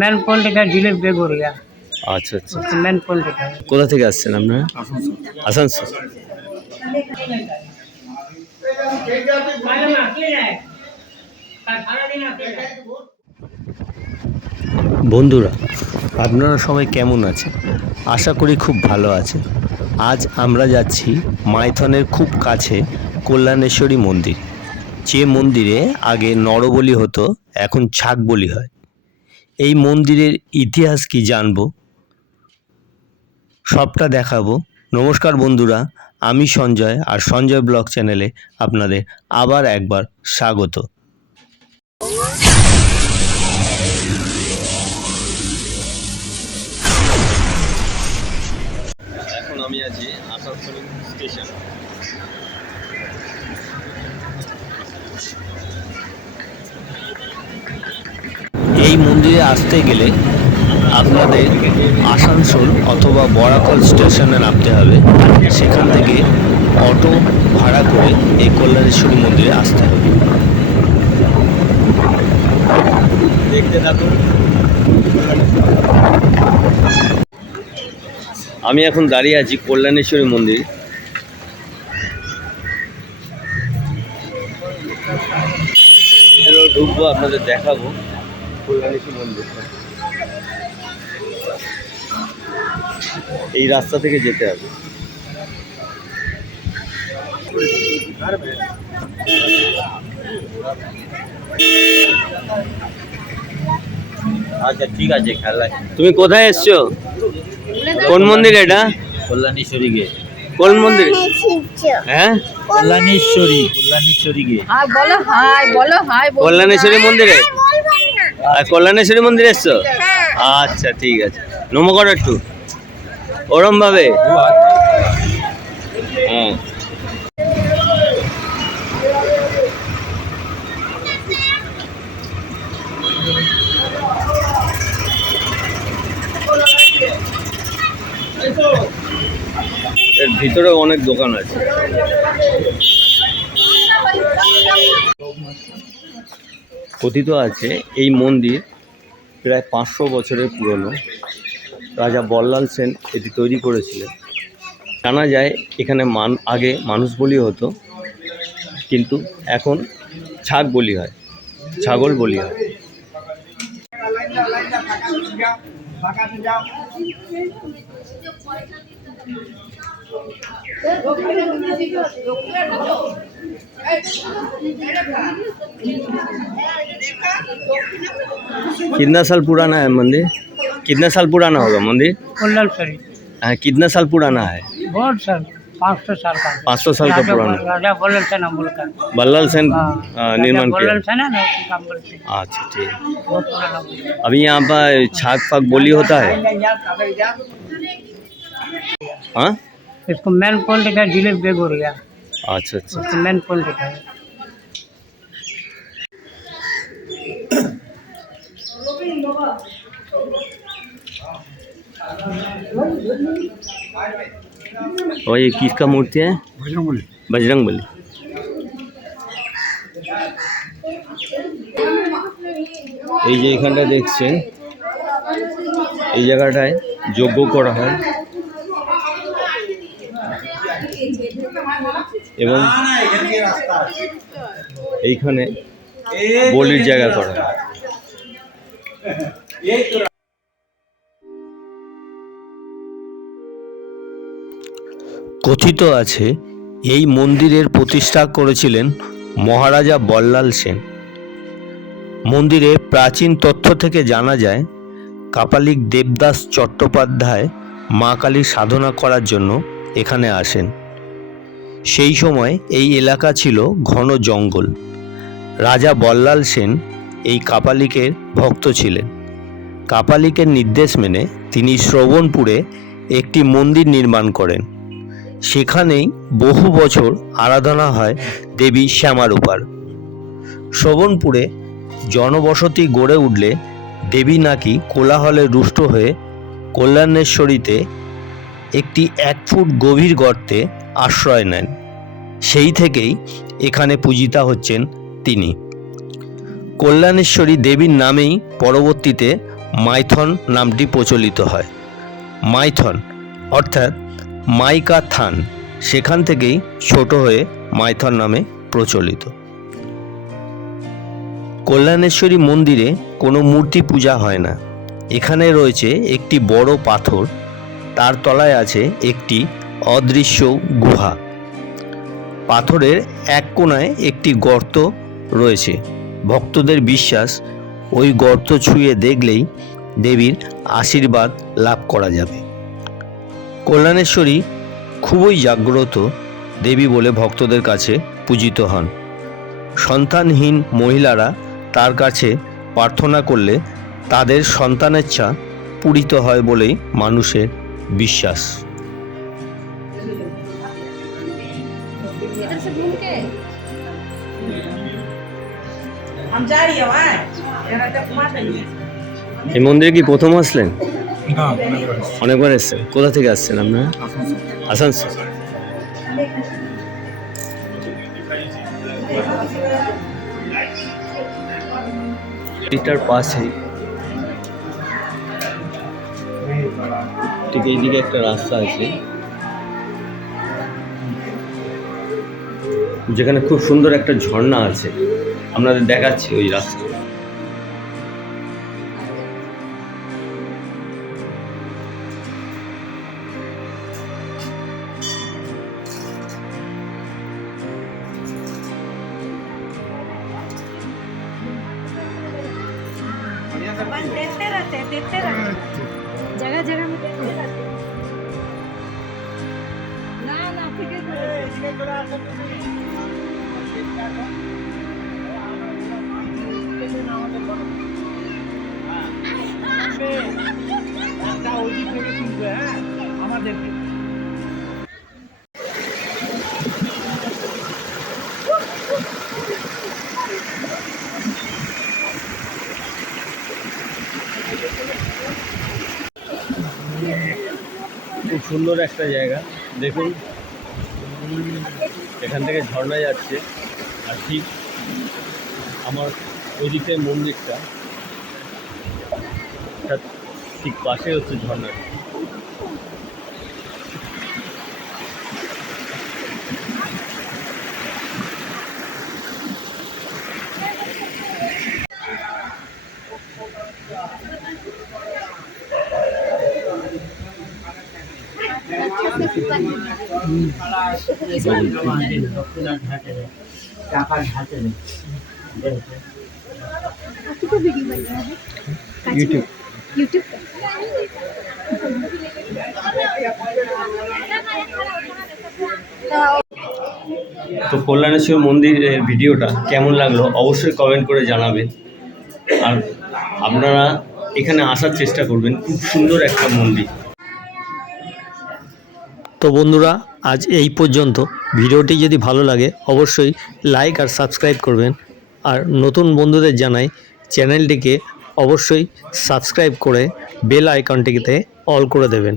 Main political Dilip Beguria. আচ্ছা আচ্ছা, main political. কোথা থেকে আসছেন আপনারা? আসানসোল। বন্ধুরা, আপনারা সবাই কেমন আছেন? আশা করি খুব ভালো আছেন। আজ আমরা যাচ্ছি মাইথনের খুব কাছে কল্যাণেশ্বরী মন্দির, যে মন্দিরে আগে নরবলি হতো, এখন ছাগ বলি হয়। এই মন্দিরের ইতিহাস কি জানবো, সবটা দেখাবো। নমস্কার বন্ধুরা, আমি সঞ্জয়, আর সঞ্জয় ব্লগ চ্যানেলে আপনাদের আবার একবার স্বাগত। এখন আমি আছি আসানসোল স্টেশন। এই মন্দিরে আসতে গেলে আপনাদের আসানসোল অথবা বরাকল স্টেশনে নামতে হবে। সেখান থেকে অটো ভাড়া করে এই কল্যাণেশ্বরী মন্দিরে আসতে হবে। দেখতে থাকুন। আমি এখন দাঁড়িয়ে আছি কল্যাণেশ্বরী মন্দির। ঢুকবো, আপনাদের দেখাবো কল্যাণেশ্বরী মন্দিরটা। এই রাস্তা থেকে যেতে হবে। আচ্ছা ঠিক আছে, খেলায়। তুমি কোথায় এসছো? কোন মন্দির এটা? কল্যাণেশ্বরী গে। কোন মন্দির? হ্যাঁ, কল্যাণেশ্বরী গে। বলো হাই, বলো হাই। কল্যাণেশ্বরী মন্দিরে। আর কল্যাণেশ্বরী মন্দিরে এসছো? আচ্ছা ঠিক আছে, নমো করো একটু ওরম ভাবে। হ্যাঁ, এর ভিতরে অনেক দোকান আছে। কথিত আছে এই মন্দির প্রায় 500 বছরের পুরনো। রাজা বল্লাল সেন এটি তৈরি করেছিলেন। জানা যায় এখানে আগে মানুষ বলি হতো, কিন্তু এখন ছাগ বলি হয়, ছাগল বলি হয়। कितना साल पुराना है मंदिर? कितना साल पुराना होगा मंदिर? कल्याणेश्वरी। हाँ, कितना साल पुराना है? बहुत साल, 500 साल का। 500 साल का पुराना। राजा बल्लल सेन अमल का। बल्लाल सेन निर्माण किया। बल्लल सेन है ना, उसका काम बोलते हैं। अच्छा ठीक है। बहुत पुराना। अभी यहाँ पर छाग फाग बोली होता है? हाँ, इसको मेन पॉलिटिक्स दिलीप बेगुड़िया। अच्छा अच्छा। Main politics. और ये किसका मूर्ति है? बजरंगबली। बजरंगबली। এই যে এখানটা দেখছেন, এই জায়গাটায় যজ্ঞ করা হয় এবং এইখানে বলির জায়গা করা হয়। কথিত আছে এই মন্দিরের প্রতিষ্ঠা করেছিলেন মহারাজা বল্লাল সেন। মন্দিরে প্রাচীন তথ্য থেকে জানা যায় কাপালিক দেবদাস চট্টোপাধ্যায় মা কালীর সাধনা করার জন্য এখানে আসেন। সেই সময় এই এলাকা ছিল ঘন জঙ্গল। রাজা বল্লাল সেন এই কাপালিকের ভক্ত ছিলেন। কাপালিকের নির্দেশ মেনে তিনি শ্রবণপুরে একটি মন্দির নির্মাণ করেন। সেখানেই বহু বছর আরাধনা হয় দেবী শ্যামারূপার। শ্রবণপুরে জনবসতি গড়ে উঠলে দেবী নাকি কোলাহলে রুষ্ট হয়ে কল্যাণেশ্বরীতে একটি 1 ফুট গভীর গর্তে আশ্রয় নেন। সেই থেকেই এখানে পূজিতা হচ্ছেন তিনি। কল্যাণেশ্বরী দেবীর নামেই পরবর্তীতে মাইথন নামটি প্রচলিত হয়। মাইথন অর্থাৎ মাইকা থান, সেখান থেকেই ছোট হয়ে মাইথন নামে প্রচলিত। কল্যাণেশ্বরী মন্দিরে কোনো মূর্তি পূজা হয় না। এখানে রয়েছে একটি বড় পাথর, তার তলায় আছে একটি অদৃশ্য গুহা। পাথরের এক কোণায় একটি গর্ত রয়েছে। ভক্তদের বিশ্বাস ওই গর্ত ছুঁয়ে দেখলেই দেবীর আশীর্বাদ লাভ করা যাবে। কল্যাণেশ্বরী খুবই জাগ্রত দেবী বলে ভক্তদের কাছে পূজিত হন। সন্তানহীন মহিলারা তার কাছে প্রার্থনা করলে তাদের সন্তানেচ্ছা পূরিত হয় বলেই মানুষের বিশ্বাস। এই মন্দিরে কি প্রথম আসলেন? অনেকবার এসছেন। কোথা থেকে আসছেন আপনারা? আসানসোল। এটার পাশে ঠিক এইদিকে একটা রাস্তা আছে, যেখানে খুব সুন্দর একটা ঝর্ণা আছে, আপনাদের দেখাচ্ছি ওই রাস্তা। देखते रहते जगह जगह में देखते रहते ना ना ठीक খুব সুন্দর একটা জায়গা, দেখুন এখান থেকে ঝর্ণা যাচ্ছে, আর ঠিক আমার ওইদিকে মন্দিরটা, তার ঠিক পাশে হচ্ছে ঝর্ণাটা। यूट्यूब यूट्यूब তো কল্যাণেশ্বর মন্দিরের ভিডিওটা কেমন লাগলো অবশ্যই কমেন্ট করে জানাবেন, আর আপনারা এখানে আসার চেষ্টা করবেন, খুব সুন্দর একটা মন্দির। তো বন্ধুরা, আজ এই পর্যন্ত। ভিডিওটি যদি ভালো লাগে অবশ্যই লাইক আর সাবস্ক্রাইব করবেন, আর নতুন বন্ধুদের জানাই চ্যানেলটিকে অবশ্যই সাবস্ক্রাইব করে বেল আইকনটিতে অল করে দেবেন।